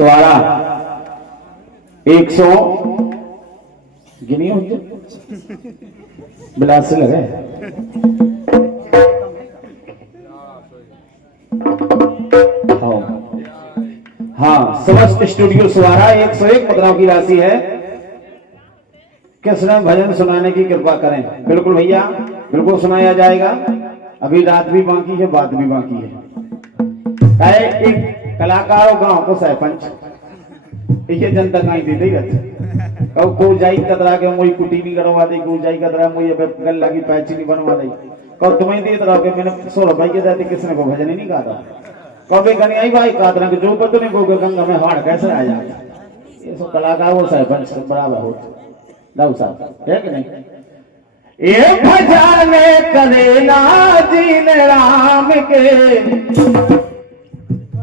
सवारा 100 गिनी होती बिलास से लगे हाँ समस्त स्टूडियो सवारा 101 मुद्राओं की राशि है। कृष्ण भजन सुनाने की कृपा करें। बिल्कुल भैया बिल्कुल सुनाया जाएगा। अभी रात भी बाकी है बात भी बाकी है। एक कलाकार और गांव को सरपंच ये जनता कहीं दे देगा कब को जाई कतरा के मोई कुटी नहीं करवा दे को जाई कतरा मोई गल लगी पैची नहीं बनवा दे कब तुम्हें दे तरह के मैंने 16 भाई के जाते किसने को भजन ही नहीं गाता कभी गनी आई भाई कातरा के जो पता नहीं को गंगा में हाड़ कैसे आ जाता ये सब कलाकार वो सरपंच से बराबर हो दाऊ साहब है कि नहीं। ये भजन करे ना जीन राम के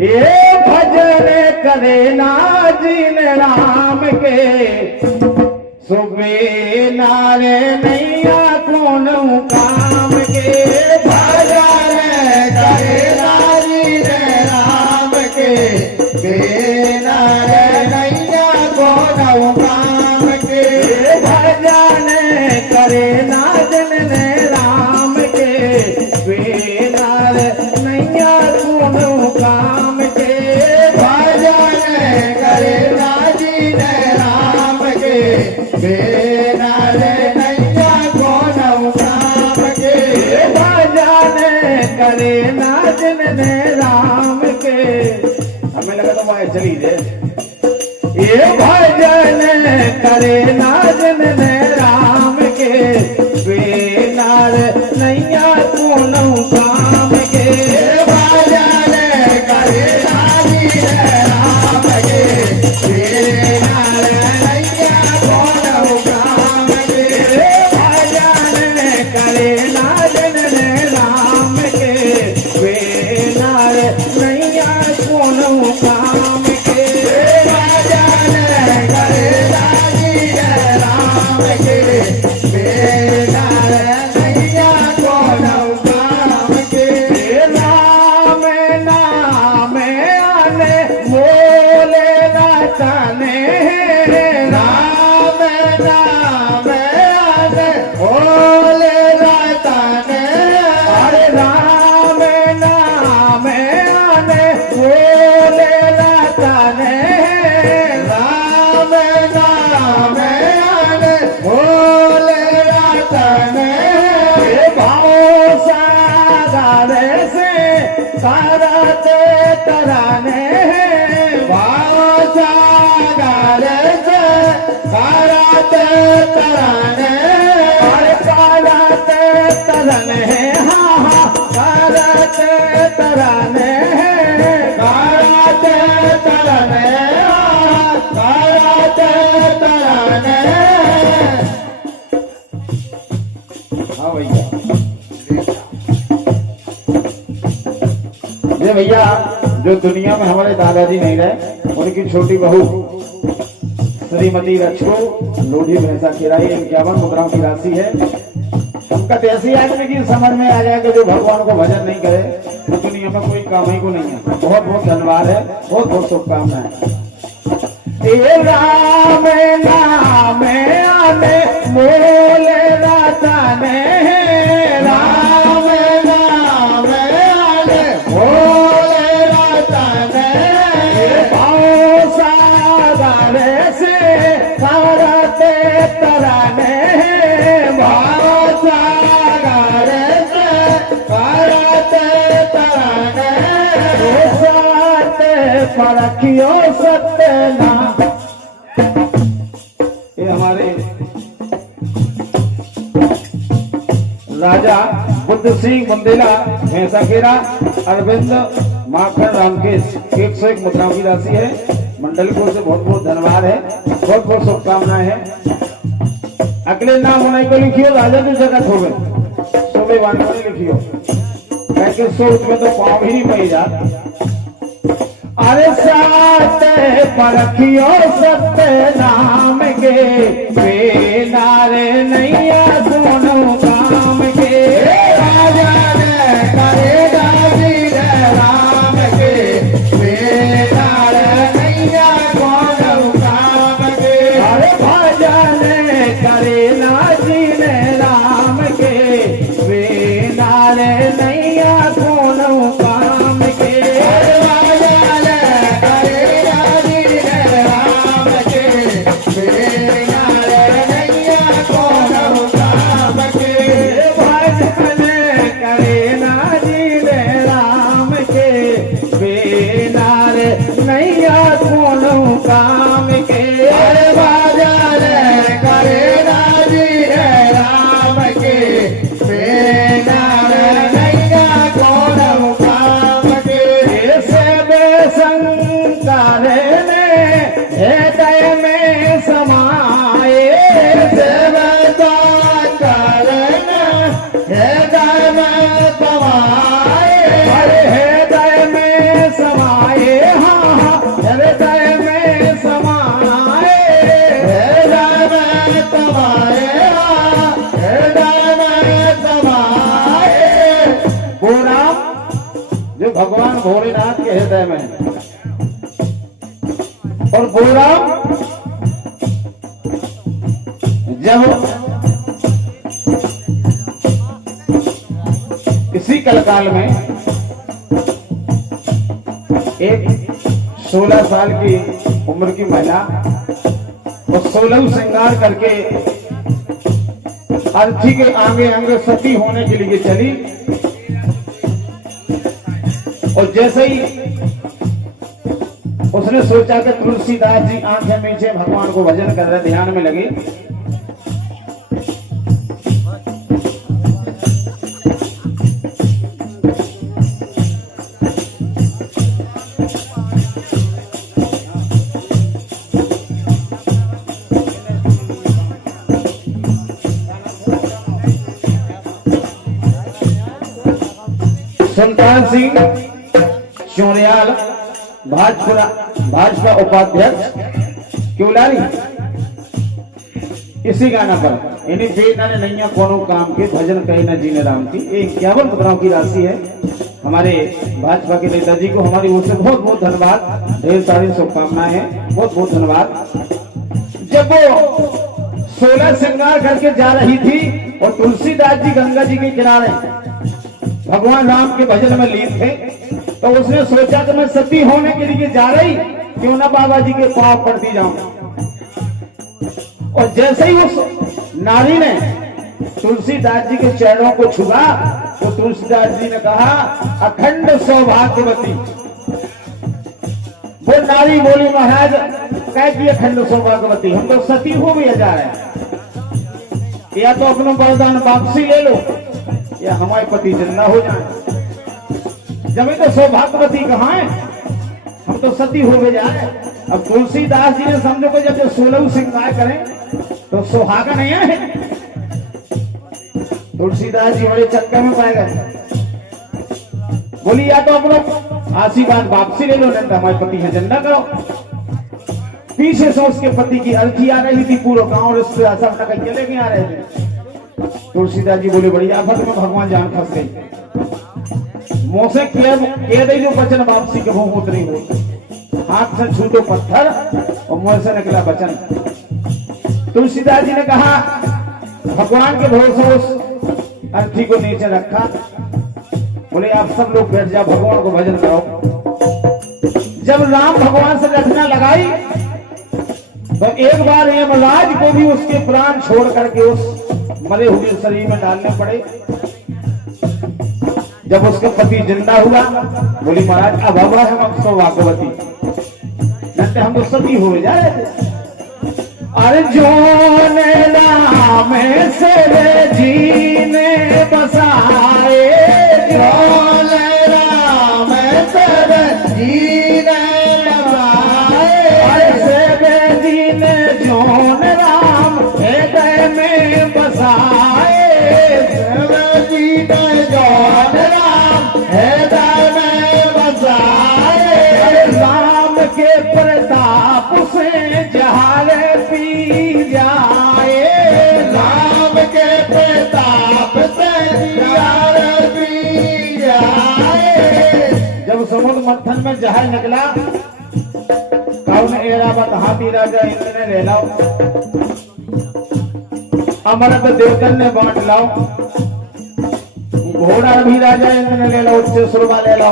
ये भजन करे ना जीन राम के सुबे नारे नैया कौन काम के भजन करे ना जीन राम के नारे नैया कौन काम के भजन करे ना जीन राम के नारे नैया कौन काम के भजन करे राजी राम के नारे नैया कौन काम के भजन करे नाजन राम के। हमें लगा तो वहां चली दे ये भजन करे नाजन राम के नारे नैया कौन काम के भजन करे राजी राम के नारे नैया कौन काम के भजन करे नाजन राम के नारे नैया कौन काम के भजन करे राजी राम के नारे नैया कौन काम के राम नाम आने बोले रातने राम नाम आने बोले रातने अरे राम नाम आने बोले रातने राम नाम आने बोले रातने भाव सागर से करते तराने भाव सागर से करते तराने अरे करते तराने हाँ हाँ करते तराने करते तराने करते तराने। हाँ भैया ये भैया जो दुनिया में हमारे दादाजी नहीं रहे उनकी छोटी बहू श्रीमती रचको लोधी भैंसा खिलाई 51 मुद्राओं की राशि है। उनका ऐसी आदमी की समझ में आ जाए कि जो भगवान को भजन नहीं करे तो दुनिया में कोई काम ही को नहीं है। बहुत बहुत धन्यवाद है बहुत बहुत शुभकामनाएं। राम नाम आने मोले राताने राम नाम आने मोले राताने भाव सागर से करते तराने भाव सागर से करते तराने सत्य परखियो सत्य ना ये हमारे राजा बुद्ध सिंह बुंदेला भैंसा खेरा अरविंद माखन रामकेश 101 मुद्राओं की राशि है। मंडल को से बहुत बहुत धन्यवाद है बहुत बहुत शुभकामनाएं हैं। अगले नाम होने को लिखियो राजा की जगत हो गए सोबे वाले लिखियो कैसे सोच में तो पाँव ही नहीं पई जात। अरे सत्य परखियो सत्य नाम के नारे नैया कौन काम के राजा ने करे राजी राम के नारे नैया भगवान भोलेनाथ के हृदय में। और बोलराम जब इसी कलकाल में एक 16 साल की उम्र की महिला और 16 श्रृंगार करके अर्थी के आगे आगे सती होने के लिए चली। और जैसे ही उसने सोचा कि तुलसीदास जी आंखें मीचे भगवान को भजन कर रहे, ध्यान में लगे, सुल्तान सिंह चौरियाल भाजपा उपाध्यक्ष क्योलारी इसी गाना पर इन्हीं बेटा ने नैया कोनो काम के भजन कहे न जीने राम की 51 मुद्राओं की राशि है। हमारे भाजपा के नेताजी को हमारी ओर से बहुत बहुत धन्यवाद, ढेर सारी शुभकामनाएं हैं, बहुत बहुत धन्यवाद। जब वो 16 श्रृंगार करके जा रही थी और तुलसीदास जी गंगा जी के किनारे भगवान राम के भजन में लीन थे, तो उसने सोचा कि मैं सती होने के लिए जा रही, क्यों ना बाबा जी के पांव पड़ती जाऊं। और जैसे ही उस नारी ने तुलसीदास जी के चरणों को छुआ तो तुलसीदास जी ने कहा अखंड सौभाग्यवती। वो नारी बोली महाराज कह की अखंड सौभाग्यवती, हम तो सती हो भी जा रहे हैं, या तो अपना वरदान वापसी ले लो या हमारे पति जिंदा हो जाए। जब तो सौभाग्यवती कहाँ है, हम तो सती हो गए जा रहे। अब तुलसीदास जी ने समझो को जब 16 श्रृंगार करें तो सुहागा नहीं है। तुलसीदास जी बड़े चक्कर में पाए गए, बोली या तो अपना आशीर्वाद वापसी ले लो नहीं तो हमारे पति है जिंदा करो। पीछे से उसके पति की अर्थी आ रही थी, पूरा गांव रिश्तेदार सब अकेले में आ रहे थे। तुलसीदास जी बोले बड़ी आफत में भगवान जान फंस गई, मुंह से कह दे जो वचन वापसी के मुंह उतरी हो, हाथ से छूटो पत्थर और मुंह से निकला वचन। तुलसीदास जी ने कहा भगवान के भरोसे उस अर्थी को नीचे रखा, बोले आप सब लोग बैठ जाओ भगवान को भजन करो। जब राम भगवान से रचना लगाई तो एक बार यमराज को भी उसके प्राण छोड़ करके उस मरे हुए शरीर में डालने पड़े। जब उसका पति जिंदा हुआ बोली महाराज अब हवा है हम सौभाग्यवती, नहीं हम तो सती हो जा रहे थे। अर्जुन राम से जीने बसाए, अर्जुन राम से जीने बसाए, ऐसे जीने जोन राम हृदय में बसाए, जीने जोन राम हृदय में बसाए, राम के प्रताप से जहार पी जाए, राम के प्रताप से जहार पी जाए। जब समुद्र मंथन में जहर निकला कौन एरावत हाथी राजा इंद्र ने ले लाओ, अमरत देवतन ने बांट लाओ, घोड़ा भी राजा इंद्र ने ले लो, उच्च सुरवा ले लो,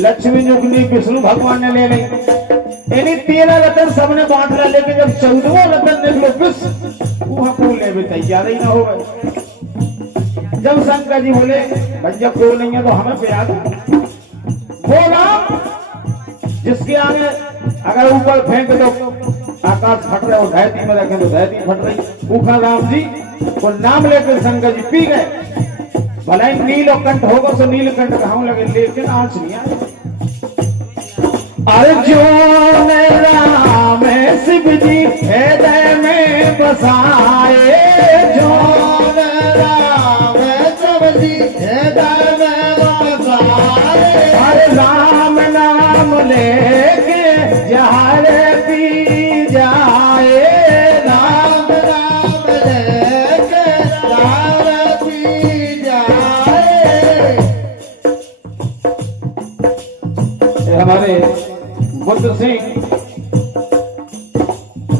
लक्ष्मी जुगनी विष्णु भगवान ने ले ली, यानी 13 रतन सबने बांट लिया। लेकिन जब 14वां रतन निकलो विष वहां को ले भी तैयार ही ना हो गए। जब शंकर जी बोले भैया को नहीं है तो हमें पिला दो, बोला जिसके आगे अगर ऊपर फेंक दो आकाश फट रहे हो, धरती में रखें तो धरती फट रही। ऊखा राम जी वो नाम लेकर शंकर जी पी गए, भला ही नीलकंठ होगा तो नीलकंठ कहाँ लगे, लेकिन आंच नहीं आए। अर्जुन राम शिव जी हृदय में बसाए, अर्जुन राम शिव जी हृदय में बसाए, हरे राम नाम लेके जहर पी जाए, राम नाम लेके जहर पी जाए। बुद्ध सिंह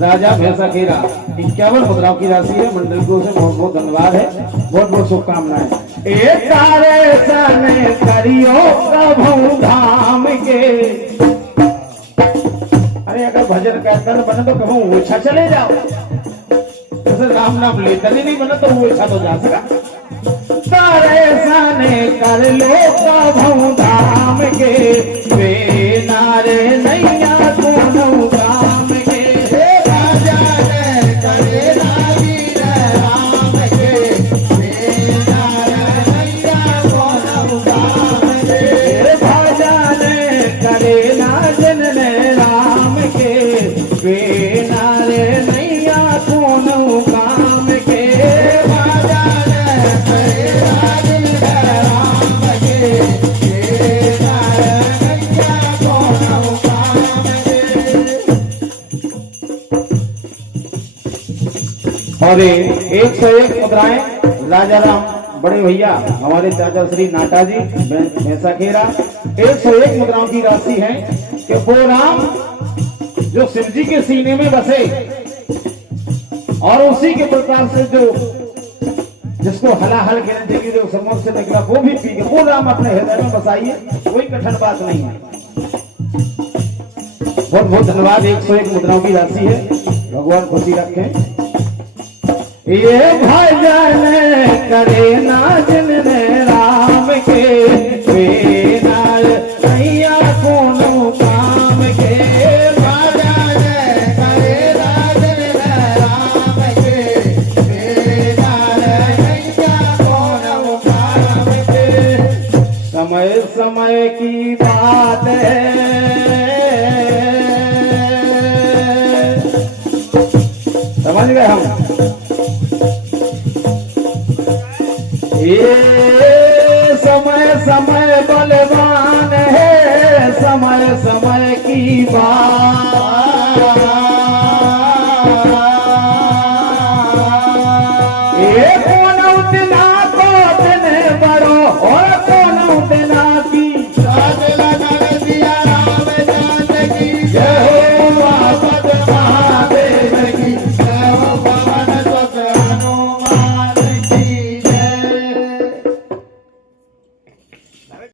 राजा भैंसाखेरा 51 मुद्राओं की राशि है। मंडल को से बहुत बहुत धन्यवाद है, बहुत बहुत शुभकामनाएं। ए तारे सने करियो प्रभु धाम के। अरे अगर भजन कीर्तन बने तो कहूँ ओछा चले जाओ, जैसे राम नाम लेते नहीं बना तो वो ओछा तो जा सका। तारे सने कर लो प्रभु धाम के, वे नारे नैया दोनों धाम के। और 101 मुद्राएं राजा राम बड़े भैया हमारे चाचा श्री नाटा जी भैंसाखेरा 101 मुद्राओं की राशि है कि वो राम जो शिव जी के सीने में बसे और उसी के प्रकार से जो जिसको हलाहल कहने चाहिए जो समुद्र से निकला वो भी पी गए, वो राम अपने हृदय में बसाइए, कोई कठिन बात नहीं है। बहुत बहुत धन्यवाद। 101 मुद्राओं की राशि है, भगवान खुशी रखें। ये भजन करे ना जिनने राम के, वे नार नैया कोनो काम के। भजन करे ना जिनने राम के, वे नार नैया कोनो काम के। समय समय की बात है, समझ गए हम। ये समय समय बलवान है, समय समय की बात